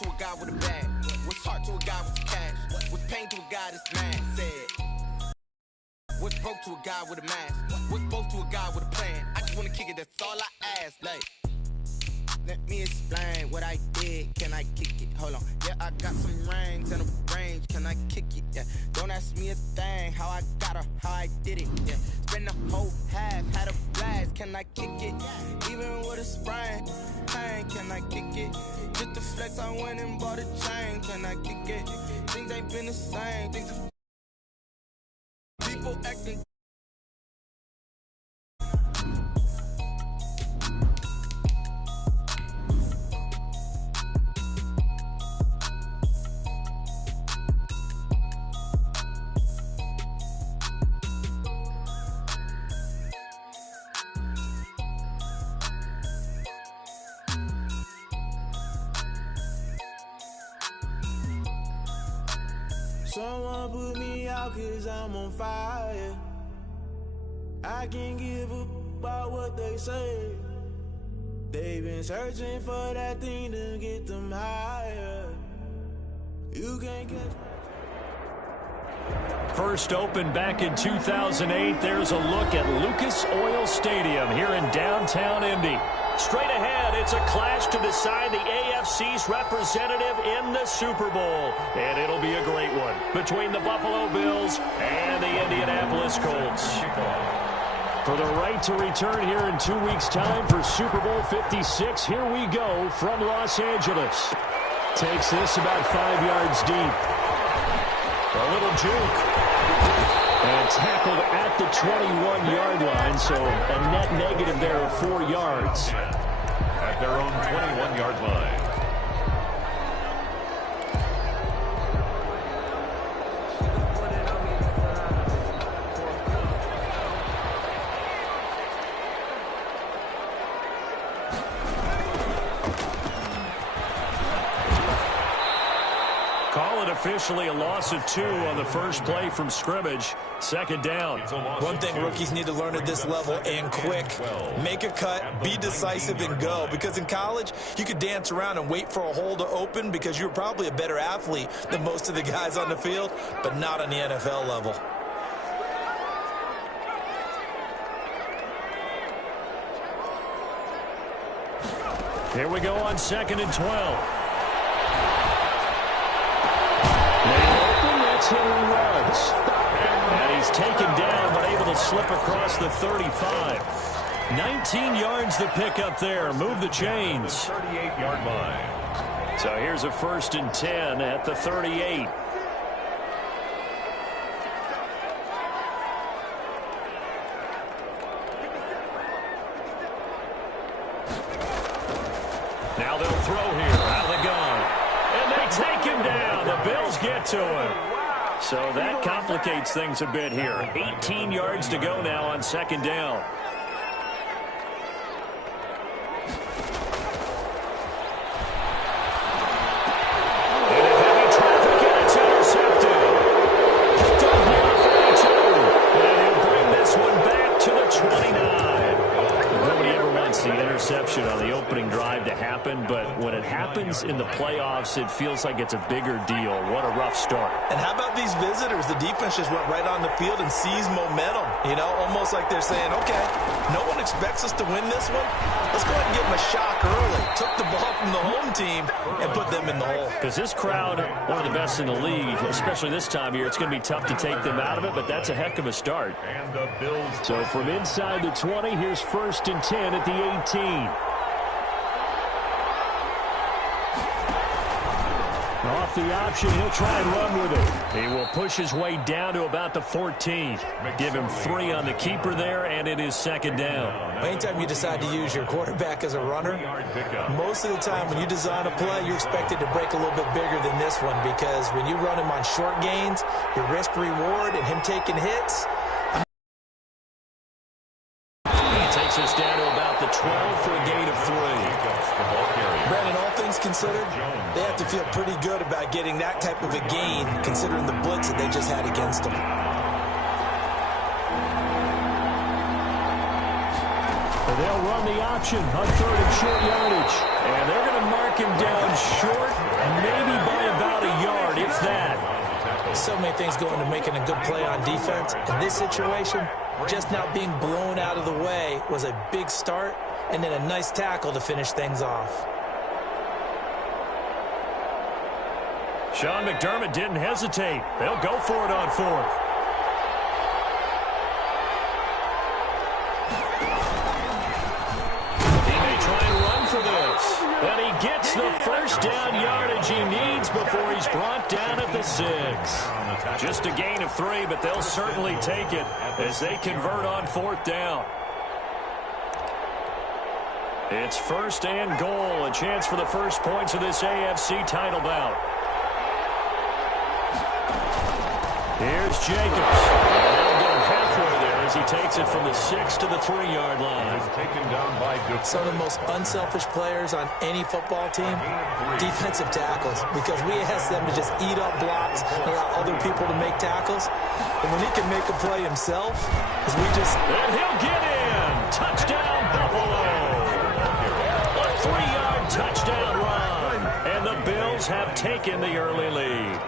to a guy with a bag? What's heart to a guy with cash? What's pain to a guy that's mad? Said. What's broke to a guy with a mask? What's both to a guy with a plan? I just wanna kick it, that's all I ask. Like, let me explain what I did. Can I kick it? Hold on. Yeah, I got some rings and a range. Can I kick it? Yeah. Don't ask me a thing. How I got her, how I did it. Yeah. Spend the whole half, had a blast. Can I kick it? Even with a sprain, pain. Can I kick it? Just to flex, I went and bought a chain. Can I kick it? Things ain't been the same. Things are people acting. Someone put me out 'cause I'm on fire. I can't give a about what they say. They've been searching for that thing to get them higher. You can't catch First opened back in 2008. There's a look at Lucas Oil Stadium here in downtown Indy. Straight ahead, it's a clash to decide the AFC's representative in the Super Bowl. And it'll be a great one between the Buffalo Bills and the Indianapolis Colts. For the right to return here in 2 weeks' time for Super Bowl 56, here we go from Los Angeles. Takes this about 5 yards deep. A little juke. And tackled at the 21-yard line, so a net negative there of 4 yards. At their own 21-yard line. Call it officially a loss of 2 on the first play from scrimmage. Second down. One thing rookies need to learn at this level and quick. Make a cut, be decisive, and go. Because in college, you could dance around and wait for a hole to open because you're probably a better athlete than most of the guys on the field, but not on the NFL level. Here we go on 2nd and 12. That's Henry Ruggs. And he's taken down, but able to slip across the 35. 19 yards to pick up there. Move the chains. 38-yard line. So here's a 1st and 10 at the 38. Now they'll throw here out of the gun. And they take him down. The Bills get to him. So that complicates things a bit here. 18 yards to go now on 2nd down. Into heavy traffic, and it's intercepted. Picked up near the 32. And he'll bring this one back to the 29. Nobody ever wants the interception on the opening drive to happen, but when it happens in the playoffs, it feels like it's a bigger deal. What a rough start. And how about these visitors? The defense just went right on the field and seized momentum. You know, almost like they're saying, okay, no one expects us to win this one. Let's go ahead and give them a shock early. Took the ball from the home team and put them in the hole. Because this crowd, one of the best in the league, especially this time of year, it's going to be tough to take them out of it, but that's a heck of a start. And the Bills. So from inside the 20, here's 1st and 10 at the 18. Off the option, he'll try and run with it. He will push his way down to about the 14. Give him 3 on the keeper there, and it is 2nd down. Anytime you decide to use your quarterback as a runner, most of the time when you design a play, you're expected to break a little bit bigger than this one because when you run him on short gains, your risk-reward and him taking hits. He takes us down to about the 12 for a gain of 3. Brandon, all things considered, they have to feel pretty good about getting that type of a gain considering the blitz that they just had against them. They'll run the option on 3rd and short yardage. And they're going to mark him down short, maybe by about a yard, if that. So many things go into making a good play on defense. In this situation, just not being blown out of the way was a big start, and then a nice tackle to finish things off. Sean McDermott didn't hesitate. They'll go for it on 4th. He may try and run for this. And he gets the first down yardage he needs before he's brought down at the 6. Just a gain of 3, but they'll certainly take it as they convert on 4th down. It's 1st and goal, a chance for the first points of this AFC title bout. Here's Jacobs. They'll get him halfway there as he takes it from the 6 to the 3-yard line. Taken down by some of the most unselfish players on any football team, defensive tackles, because we ask them to just eat up blocks and allow other people to make tackles. And when he can make a play himself, as we just... And he'll get in. Touchdown, Buffalo. A 3-yard touchdown run. And the Bills have taken the early lead.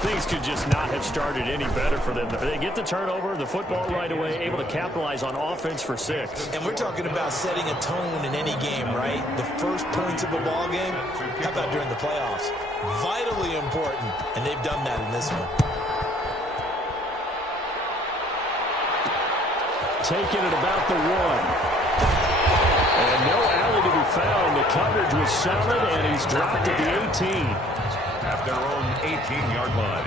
Things could just not have started any better for them. They get the turnover, the football right away, able to capitalize on offense for 6. And we're talking about setting a tone in any game, right? The first points of a ball game, how about during the playoffs? Vitally important, and they've done that in this one. Taking it about the 1. And no alley to be found. The coverage was solid, and he's dropped at the 18. At their own 18-yard line.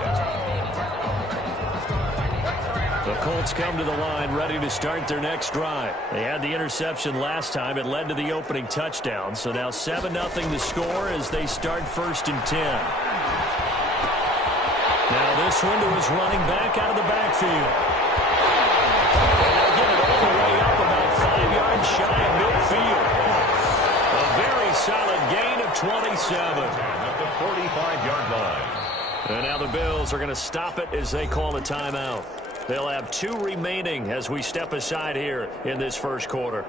The Colts come to the line ready to start their next drive. They had the interception last time. It led to the opening touchdown. So now 7-0 the score as they start 1st and 10. Now this one to his running back out of the backfield. And they'll get it all the way up about 5 yards shy of midfield. A very solid gain of 27. 45-yard line. And now the Bills are going to stop it as they call a timeout. They'll have 2 remaining as we step aside here in this first quarter.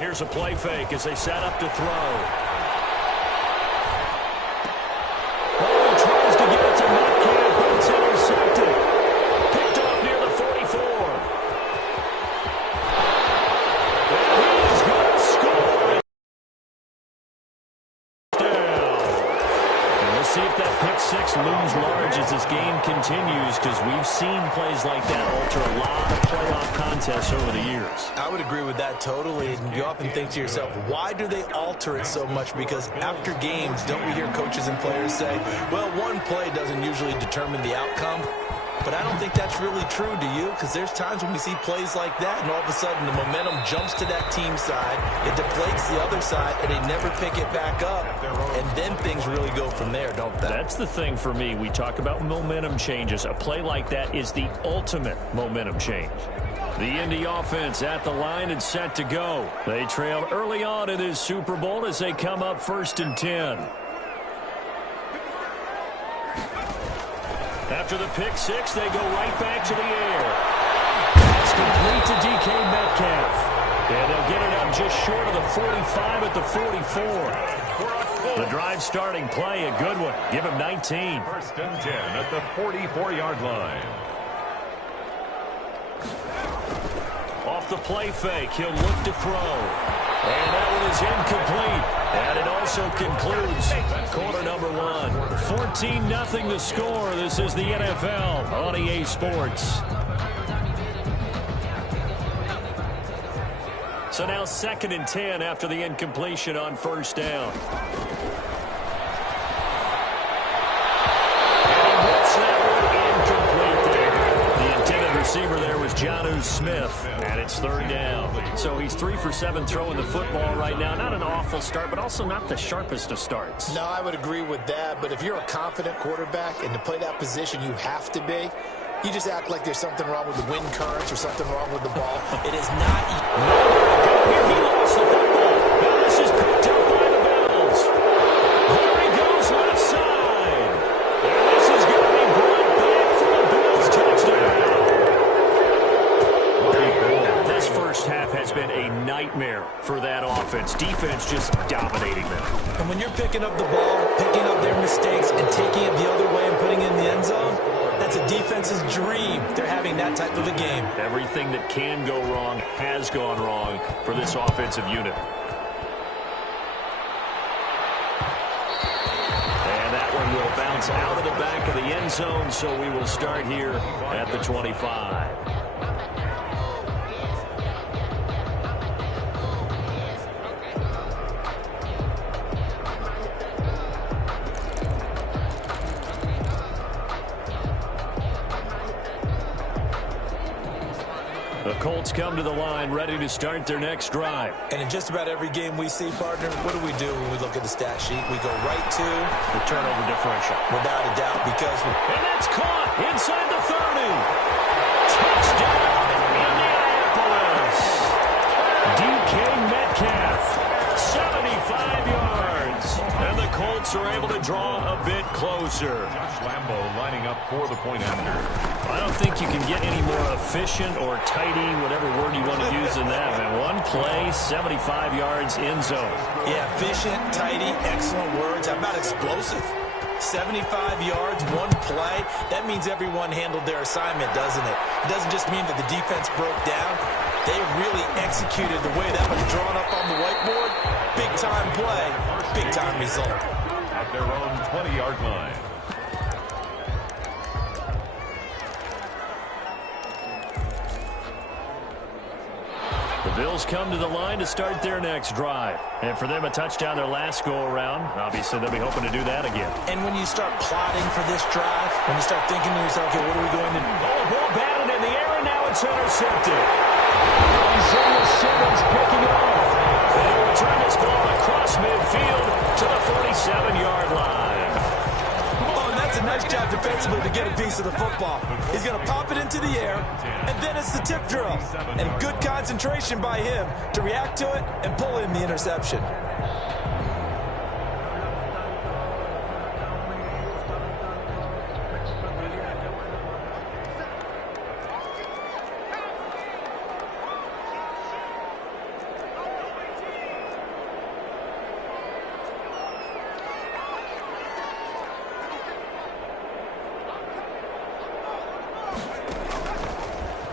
Here's a play fake as they set up to throw. Oh, tries to get it to Metcalf, but it's intercepted. Picked off near the 44. And he's going to score. Down. And we'll see if that pick 6 looms large as this game continues, because we've seen plays like that alter a lot of playoff contests over the years. I would agree with that totally, and you often think to yourself, why do they alter it so much? Because after games, don't we hear coaches and players say, well, one play doesn't usually determine the outcome? But I don't think that's really true, do you? Because there's times when we see plays like that, and all of a sudden the momentum jumps to that team side, it deflates the other side, and they never pick it back up, and then things really go from there, don't they? That's the thing for me. We talk about momentum changes. A play like that is the ultimate momentum change. The Indy offense at the line and set to go. They trailed early on in this Super Bowl as they come up 1st and 10. After the pick 6, they go right back to the air. It's complete to DK Metcalf. And they'll get it up just short of the 45 at the 44. The drive starting play, a good one. Give him 19. 1st and 10 at the 44-yard line. Off the play fake, he'll look to throw. And that one is incomplete. And it also concludes quarter number 1. 14-0 the score. This is the NFL on EA Sports. So now 2nd and 10 after the incompletion on 1st down. Receiver there was Jonnu Smith, and it's 3rd down. So he's 3 for 7 throwing the football right now. Not an awful start, but also not the sharpest of starts. No, I would agree with that, but if you're a confident quarterback and to play that position you have to be, You just act like there's something wrong with the wind currents or something wrong with the ball. It is not. Here he lost the football. Now this is picked up by the Bills. There he goes left side. And this is going to be brought back for a Bills touchdown. This first half has been a nightmare for that offense. Defense just dominating them. And when you're picking up the ball, picking up their mistakes, and taking it the other way and putting it in the end zone, that's a defense's dream. They're having that type of a game. Everything that can go wrong has gone wrong for this offensive unit. And that one will bounce out of the back of the end zone, so we will start here at the 25. The Colts come to the line, ready to start their next drive. And in just about every game we see, partner, what do when we look at the stat sheet? We go right to the turnover differential. Without a doubt, because... And that's caught inside the 30. Touchdown, Indianapolis. DK Metcalf, 75 yards. And the Colts are able to draw a bit closer. Josh Lambo lining up for the point after. I don't think you can get any more efficient or tidy, whatever word you want to use in that. Man, one play, 75 yards in zone. Yeah, efficient, tidy, excellent words. How about explosive? 75 yards, one play. That means everyone handled their assignment, doesn't it? It doesn't just mean that the defense broke down. They really executed the way that was drawn up on the whiteboard. Big-time play, big-time result. At their own 20-yard line. The Bills come to the line to start their next drive. And for them, a touchdown their last go-around. Obviously, they'll be hoping to do that again. And when you start plotting for this drive, when you start thinking to yourself, okay, what are we going to do? Oh, ball batted in the air, and now it's intercepted. Isaiah Simmons picking off. And he'll return this ball across midfield to the 47-yard line. That's a nice job defensively to get a piece of the football. He's going to pop it into the air, and then it's the tip drill. And good concentration by him to react to it and pull in the interception.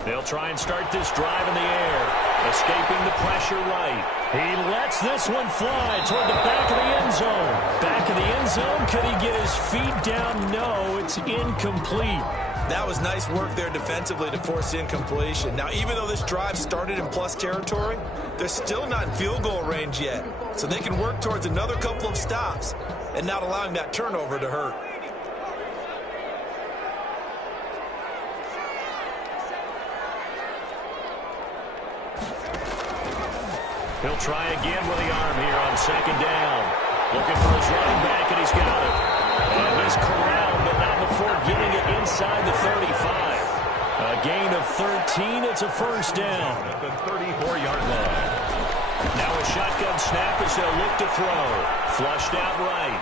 They'll try and start this drive in the air, escaping the pressure right. He lets this one fly toward the back of the end zone. Back of the end zone, could he get his feet down? No, it's incomplete. That was nice work there defensively to force incompletion. Now, even though this drive started in plus territory, they're still not in field goal range yet. So they can work towards another couple of stops and not allowing that turnover to hurt. He'll try again with the arm here on second down. Looking for his running back, and he's got it. And he's corralled, but not before getting it inside the 35. A gain of 13. It's a first down. At the 34-yard line. Now a shotgun snap as they'll look to throw. Flushed out right.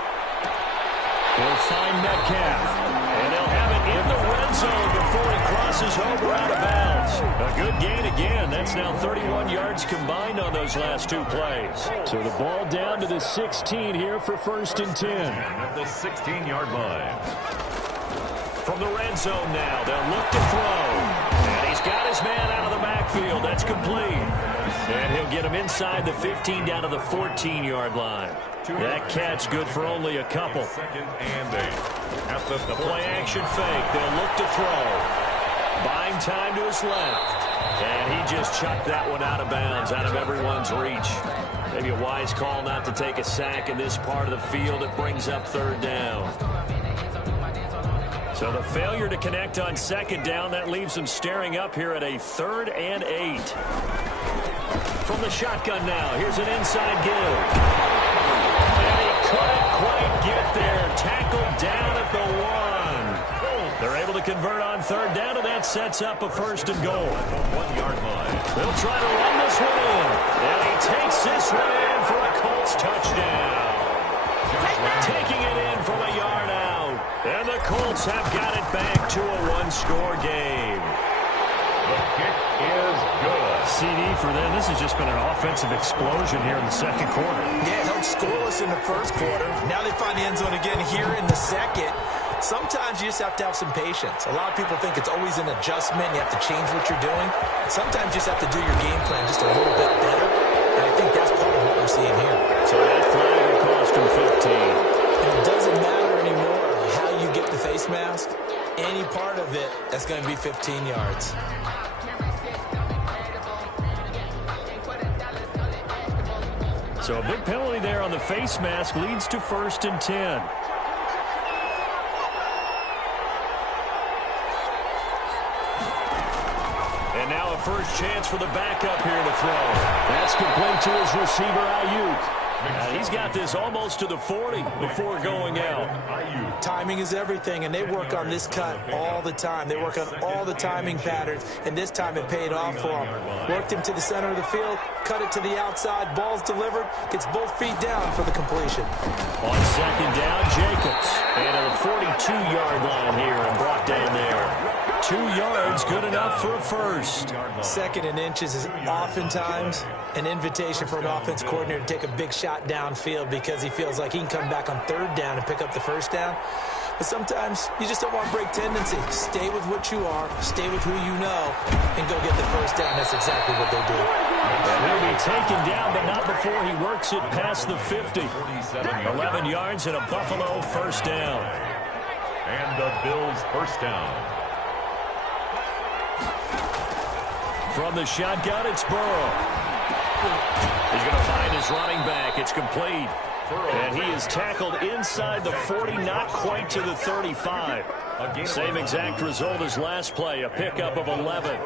He'll find Metcalf. And they'll have it in the red zone before he crosses over out of bounds. A good gain again. That's now 31 yards combined on those last two plays. So the ball down to the 16 here for 1st and 10. At the 16-yard line. From the red zone now, they'll look to throw. And he's got his man out of the backfield. That's complete. And he'll get him inside the 15 down to the 14-yard line. That catch good for only a couple. Second and 8. At the play action fake. They'll look to throw. Buying time to his left. And he just chucked that one out of bounds, out of everyone's reach. Maybe a wise call not to take a sack in this part of the field. It brings up 3rd down. So the failure to connect on 2nd down, that leaves them staring up here at a 3rd and 8. From the shotgun now, here's an inside give. And he couldn't quite get there. Tackled down at the 1. They're able to convert on 3rd down, and sets up a first and goal. 1-yard line. They'll try to run this one in. And he takes this one in for a Colts touchdown. Taking it in from a yard out. And the Colts have got it back to a one-score game. The kick is good. CD for them. This has just been an offensive explosion here in the second quarter. Yeah, held scoreless in the first quarter. Now they find the end zone again here in the second. Sometimes you just have to have some patience. A lot of people think it's always an adjustment. You have to change what you're doing. Sometimes you just have to do your game plan just a little bit better. And I think that's part of what we're seeing here. So that flag will cost him 15. And it doesn't matter anymore how you get the face mask. Any part of it, that's going to be 15 yards. So a big penalty there on the face mask leads to 1st and 10. And now a first chance for the backup here to throw. That's complete to his receiver, Ayuk. He's got this almost to the 40 before going out. Timing is everything, and they work on this cut all the time. They work on all the timing patterns, and this time it paid off for him. Worked him to the center of the field, cut it to the outside, ball's delivered, gets both feet down for the completion. On second down, Jacobs. And at the 42-yard line here and brought down there. 2 yards, good enough for a first. Second and inches is oftentimes an invitation for an offense coordinator to take a big shot downfield because he feels like he can come back on third down and pick up the first down. But sometimes you just don't want to break tendency. Stay with what you are, stay with who you know, and go get the first down. That's exactly what they do. And he'll be taken down, but not before he works it past the 50. 11 yards and a Buffalo first down. And the Bills first down. From the shotgun, it's Burrow. He's going to find his running back. It's complete. And he is tackled inside the 40, not quite to the 35. Same exact result as last play, a pickup of 11.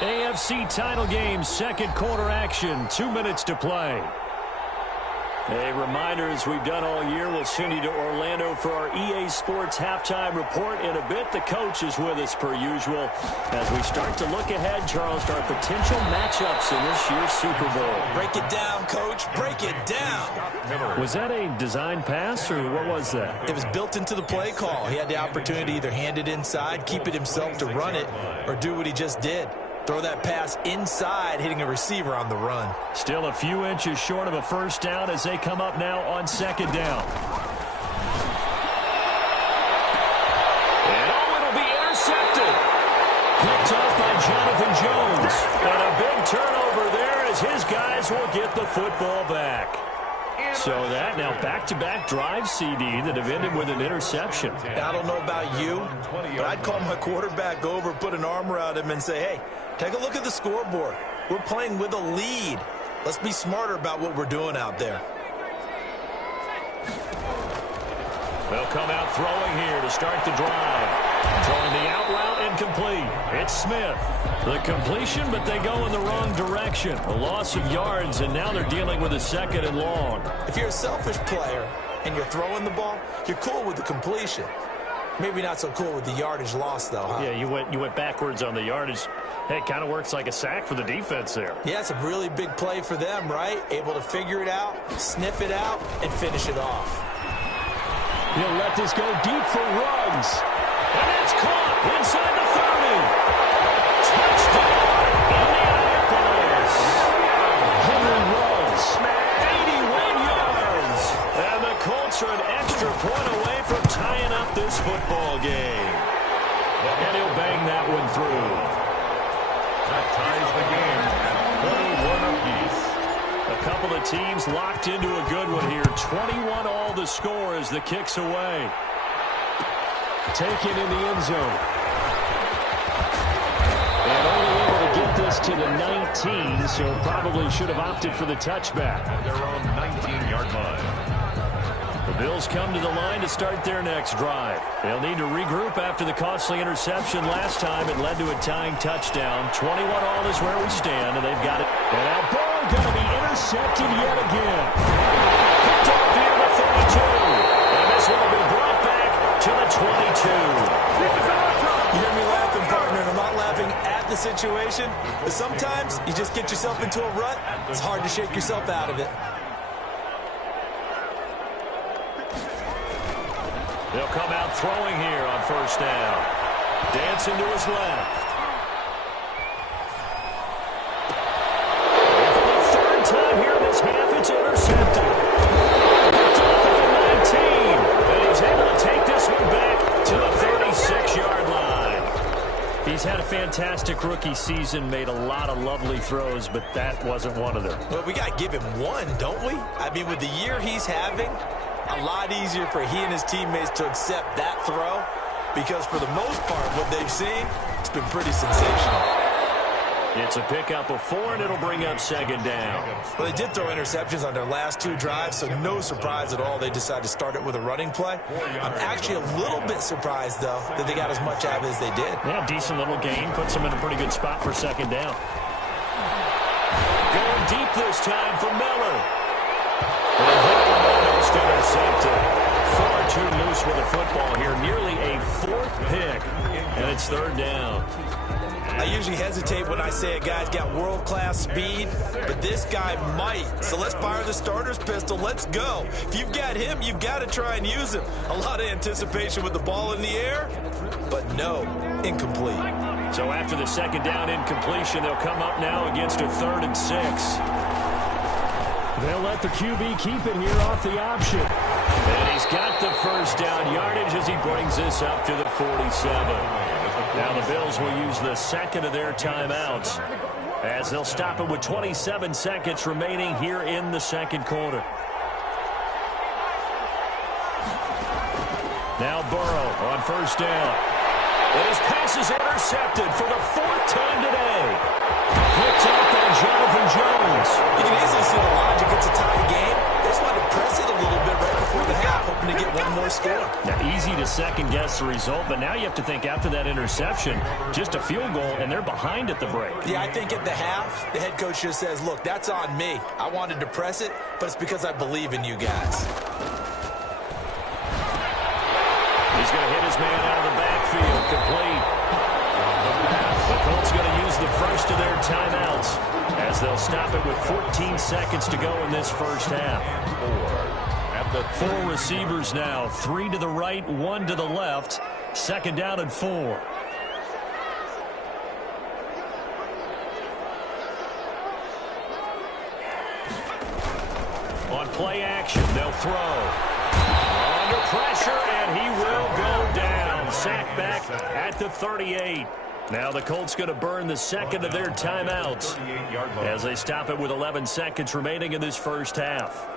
AFC title game, second quarter action, 2 minutes to play. A reminder, as we've done all year, we'll send you to Orlando for our EA Sports halftime report in a bit. The coach is with us per usual as we start to look ahead, Charles, to our potential matchups in this year's Super Bowl. Break it down, Coach. Break it down. Was that a design pass, or what was that? It was built into the play call. He had the opportunity to either hand it inside, keep it himself to run it, or do what he just did. Throw that pass inside, hitting a receiver on the run. Still a few inches short of a first down as they come up now on second down. And it'll be intercepted. Picked off by Jonathan Jones. And a big turnover there as his guys will get the football back. So that now back-to-back drives, CD, that have ended with an interception. I don't know about you, but I'd call my quarterback over, put an arm around him, and say, hey, take a look at the scoreboard. We're playing with a lead. Let's be smarter about what we're doing out there. They'll come out throwing here to start the drive. Throwing the out route incomplete. It's Smith. The completion, but they go in the wrong direction. A loss of yards, and now they're dealing with a second and long. If you're a selfish player and you're throwing the ball, you're cool with the completion. Maybe not so cool with the yardage loss, though, huh? Yeah, you went backwards on the yardage. Hey, it kind of works like a sack for the defense there. Yeah, it's a really big play for them, right? Able to figure it out, sniff it out, and finish it off. He'll let this go deep for Ruggs. And it's caught inside the 30. Touchdown, Indianapolis. Henry Ruggs, 81 yards. And the Colts are an extra point away from tying up this football game. And he'll bang that one through. That ties the game at 21 apiece. A couple of teams locked into a good one here. 21 all the score as the kick's away. Taken in the end zone. And only able to get this to the 19, so probably should have opted for the touchback. At their own 19-yard line. The Bills come to the line to start their next drive. They'll need to regroup after the costly interception last time. It led to a tying touchdown. 21 all is where we stand, and they've got it. And now ball going to be intercepted yet again. Picked off here at the 32. And this one will be brought back to the 22. This is our time. the situation, but sometimes you just get yourself into a rut. It's hard to shake yourself out of it. They'll come out throwing here on first down. Dancing to his left. And for the third time here in this half, it's intercepted. Picked off at the 19. And he's able to take this one back to the 36-yard line. He's had a fantastic rookie season, made a lot of lovely throws, but that wasn't one of them. Well, we got to give him one, don't we? I mean, with the year he's having, a lot easier for he and his teammates to accept that throw, because for the most part, what they've seen, it's been pretty sensational. It's a pickup of 4, and it'll bring up second down. Well, they did throw interceptions on their last 2 drives, so no surprise at all they decided to start it with a running play. I'm actually a little bit surprised, though, that they got as much out of it as they did. Yeah, decent little gain. Puts them in a pretty good spot for second down. Going deep this time for Miller. And almost intercepted. Far too loose with the football here. Nearly a 4th pick. And it's third down. I usually hesitate when I say a guy's got world-class speed, but this guy might. So let's fire the starter's pistol. Let's go. If you've got him, you've got to try and use him. A lot of anticipation with the ball in the air, but no, incomplete. So after the second down incompletion, they'll come up now against a 3rd and 6. They'll let the QB keep it here off the option. And he's got the first down yardage as he brings this up to the 47. Now the Bills will use the second of their timeouts as they'll stop it with 27 seconds remaining here in the second quarter. Now Burrow on first down. And his pass is intercepted for the 4th time today. Picked up by Jonathan Jones. You can easily see the logic. It's a tie game. They just wanted to press it a little bit right before the half, hoping to get one more score. Now, easy to second-guess the result, but now you have to think after that interception, just a field goal, and they're behind at the break. Yeah, I think at the half, the head coach just says, look, that's on me. I wanted to press it, but it's because I believe in you guys. He's going to hit his man out of the backfield, complete. The Colts going to use the first of their timeouts as they'll stop it with 14 seconds to go in this first half. 4 receivers now, 3 to the right, 1 to the left. Second down and 4. On play action, they'll throw. Under pressure, and he will go down. Sacked back at the 38. Now the Colts going to burn the second of their timeouts as they stop it with 11 seconds remaining in this first half.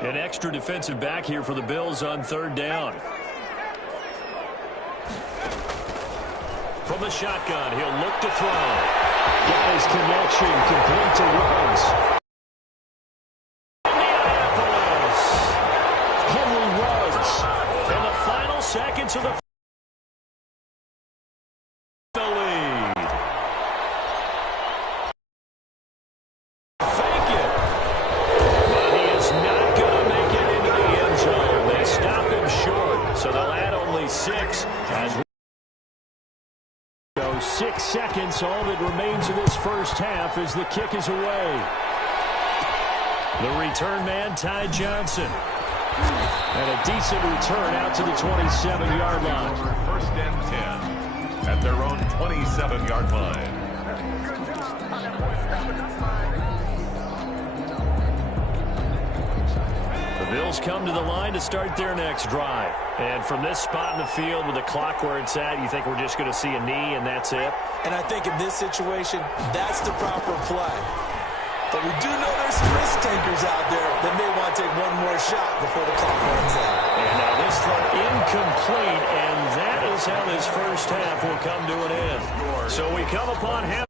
An extra defensive back here for the Bills on third down. From the shotgun, he'll look to throw. Got his connection, complete to Ruggs. Indianapolis. Henry Ruggs. In the final seconds of the lead. Fake it. But he is not going to make it into the end zone. They stop him short, so they'll add only 6 as 6 seconds, all that remains of this first half as the kick is away. The return man, Ty Johnson. And a decent return out to the 27-yard line. First and 10 at their own 27-yard line. The Bills come to the line to start their next drive. And from this spot in the field with the clock where it's at, you think we're just going to see a knee and that's it? And I think in this situation, that's the proper play. But we do know there's some risk takers out there that may want to take one more shot before the clock runs out. And now this throw incomplete, and that is how this first half will come to an end. So we come upon half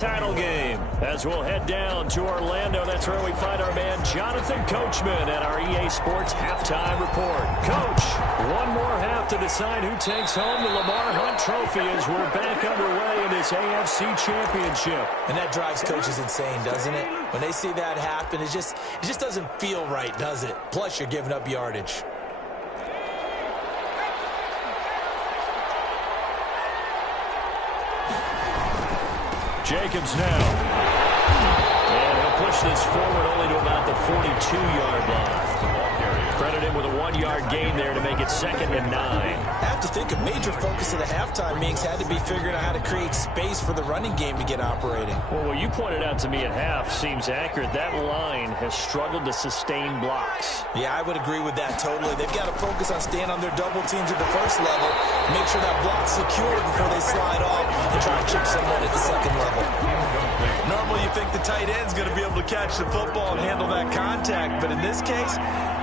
title game. As we'll head down to Orlando, that's where we find our man Jonathan Coachman at our EA Sports Halftime Report. Coach, one more half to decide who takes home the Lamar Hunt Trophy as we're back underway in this AFC Championship. And that drives coaches insane, doesn't it? When they see that happen, it just doesn't feel right, does it? Plus, you're giving up yardage. Jacobs now. And he'll push this forward only to about the 42-yard line. Credit him with a 1-yard gain there to make it 2nd and 9. I have to think a major focus of the halftime meetings had to be figuring out how to create space for the running game to get operating. Well, what you pointed out to me at half seems accurate. That line has struggled to sustain blocks. Yeah, I would agree with that totally. They've got to focus on staying on their double teams at the first level, make sure that block's secure before they slide off and try to chip someone at the second level. Normally you think the tight end's going to be able to catch the football and handle that contact, but in this case,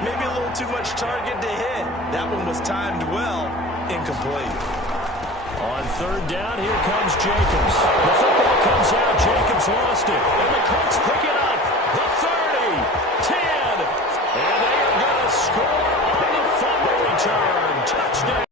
maybe a little too much target to hit. That one was timed well, incomplete. On 3rd down, here comes Jacobs. The football comes out. Jacobs lost it. And the Colts pick it up. The 30, 10. And they are going to score on the fumble return. Touchdown.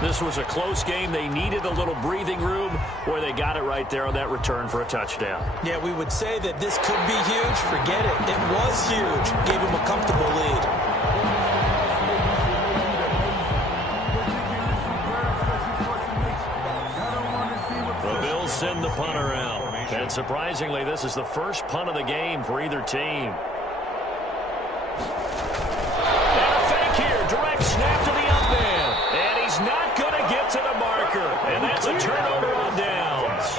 This was a close game. They needed a little breathing room where they got it right there on that return for a touchdown. Yeah, we would say that this could be huge. Forget it. It was huge. Gave him a comfortable lead. The Bills send the punter out. And surprisingly, this is the first punt of the game for either team. And a fake here. Direct snap to the up man. And he's not going to get to the marker. And that's a turnover on downs.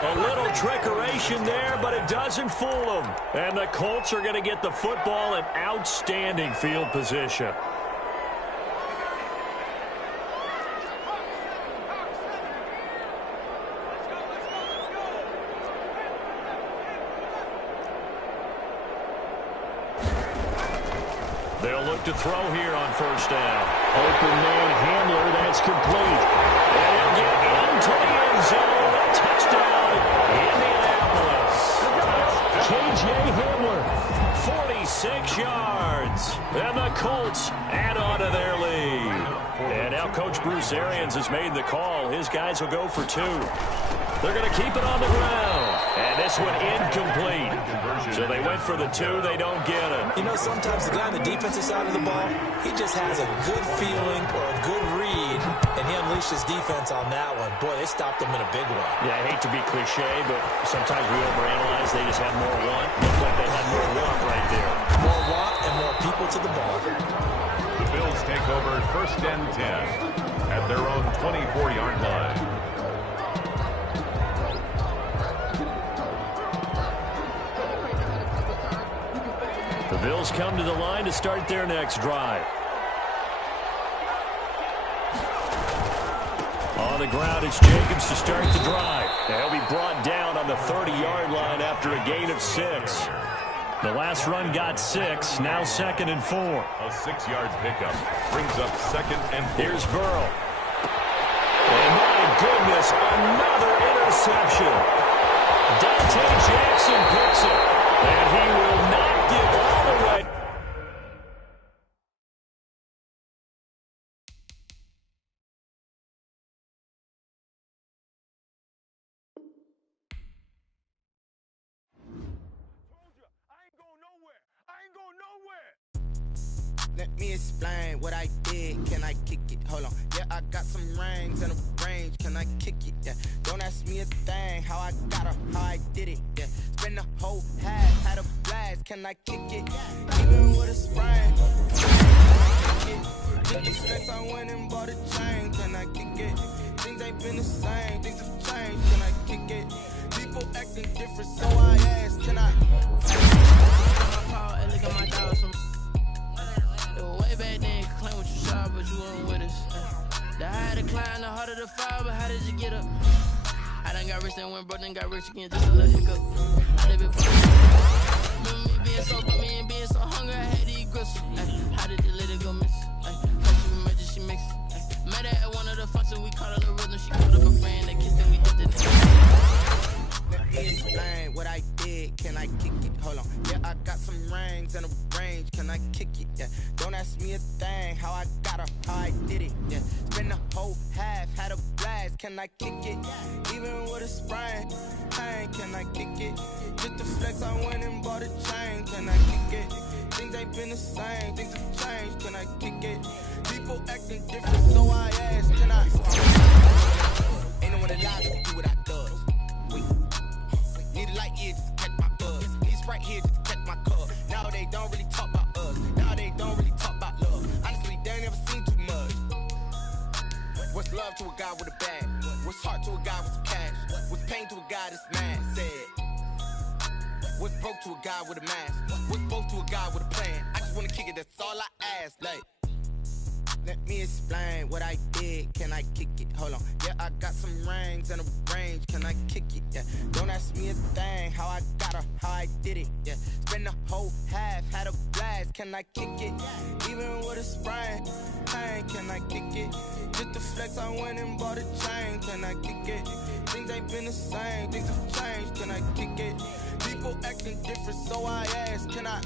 A little trickeration there, but it doesn't fool them. And the Colts are going to get the football in outstanding field position. They'll look to throw here on 1st down. Open man Hamler, that's complete. And he'll get into the end zone. Touchdown, Indianapolis. K.J. Hamler, 46 yards. And the Colts add on to their lead. And now Coach Bruce Arians has made the call. His guys will go for 2. They're going to keep it on the ground. And this one incomplete. So they went for the 2. They don't get it. You know, sometimes the guy on the defensive side of the ball, he just has a good feeling or a good read, and he unleashed his defense on that one. Boy, they stopped him in a big way. Yeah, I hate to be cliche, but sometimes we overanalyze. They just had more want. Looked like they had more want right there. More want and more people to the ball. The Bills take over 1st and 10 at their own 24-yard line. The Bills come to the line to start their next drive. On the ground, it's Jacobs to start the drive. They'll be brought down on the 30-yard line after a gain of 6. The last run got 6, now 2nd and 4. A 6-yard pickup brings up 2nd and 4. Here's Burrow. And my goodness, another interception. Dante Jackson picks it. And he will not get all the way. Let me explain what I did. Can I kick it? Hold on. Yeah, I got some rings and a range. Can I kick it? Yeah. Don't ask me a thing. How I got her, how I did it. Yeah. Spend the whole half, had a blast. Can I kick it? Even with a sprain. Took the stress, I went and bought a chain. Can I kick it? Things ain't been the same. Things have changed. Can I kick it? People acting different, so I asked. Can I? Look at my dog. Way back then, you claim what you saw, but you weren't with us. The higher the climb, the harder the fall, but how did you get up? I done got rich and went broke, then got rich again, just a little hiccup. I live it for remember me being so bummy and being so hungry, I had to eat gristle. How did you let it go miss? How she emergency mix? Met her at one of the functions, we caught her the rhythm, she called up a friend, they kissed it. rings and a range, can I kick it? Yeah. Don't ask me a thing, how I got her, how I did it. Yeah. Spend the whole half, had a blast, can I kick it? Even with a sprain, pain, can I kick it? Just the flex, I went and bought a chain, can I kick it? Things ain't been the same, things have changed, can I kick it? People acting different, so I ask, can I? Ain't no one alive to do what I does. Wait, need a light here just to catch my buzz. Need a Sprite here just to catch my cup. Now they don't really talk about us. Now they don't really talk about love. Honestly, they ain't never seen too much. What's love to a guy with a bag? What's heart to a guy with some cash? What's pain to a guy that's mad? Said. What's broke to a guy with a mask? What's both to a guy with a plan? I just wanna kick it, that's all I ask. Like, let me explain what I did. Can I kick it? Hold on. Yeah, I got some rings and a range. Can I kick it? Yeah. Don't ask me a thing. How I got her, how I did it. Yeah. Spend the whole half, had a blast. Can I kick it? Even with a sprain, pain. Can I kick it? Just the flex, I went and bought a chain. Can I kick it? Things ain't been the same. Things have changed. Can I kick it? People acting different, so I ask. Can I?